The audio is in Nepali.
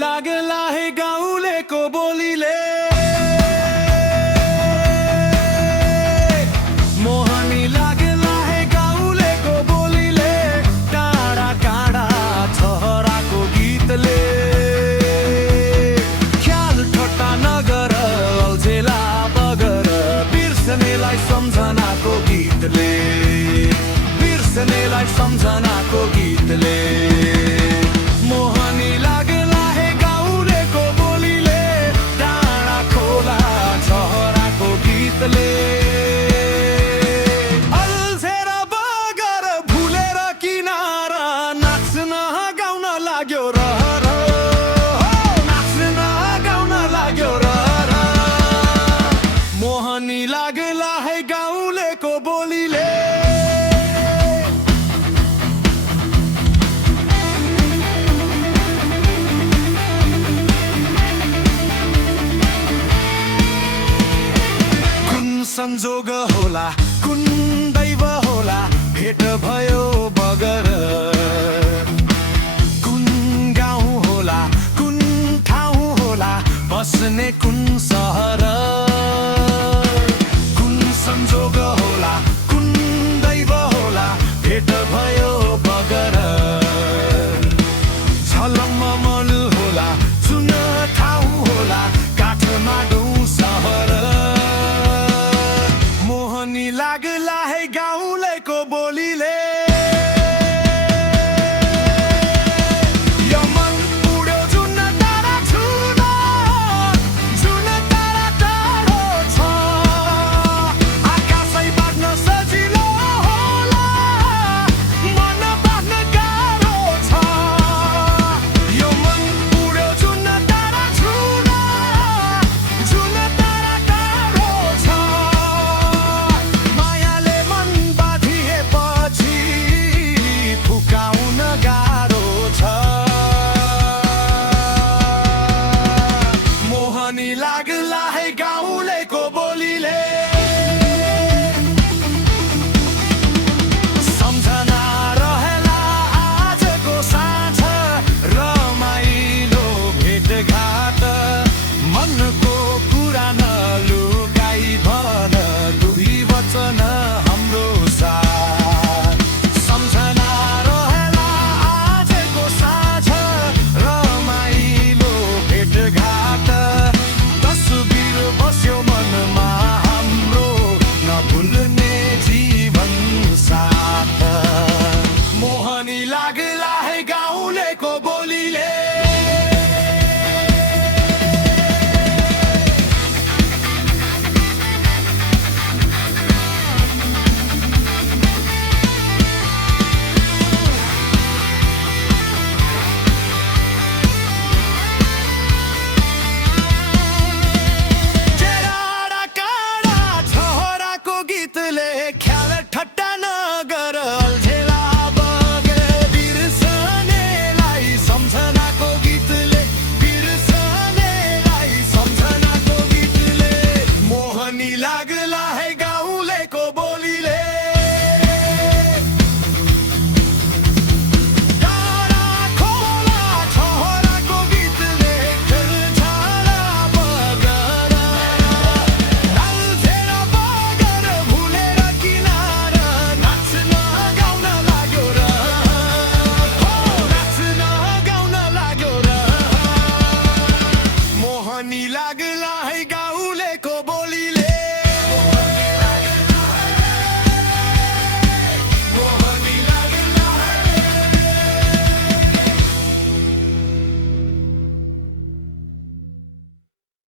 लागला है गाउँले को बोलीले मोहनी लागला है गाउँले को बोलीले टाढा टाढा छोराको गीतले ख्याल ठट्टा नगर अल्झेला बगर बिर्सनेलाई सम्झनाको गीतले बिर्सनेलाई सम्झनाको गीतले मोहनी लागला है गाउँले को बोलीले डाँडा खोला छहराको गीतले अल्झेर बगर भुलेर किनारा नाच्न गाउन लाग्यो रहर नाच्न गाउन लाग्यो रहर मोहनी लागला है गाउँले को बोलीले संजोग होला कुन दैव होला भेट भयो बगर कुन गाउँ होला कुन ठाउँ होला बस्ने कुन सहर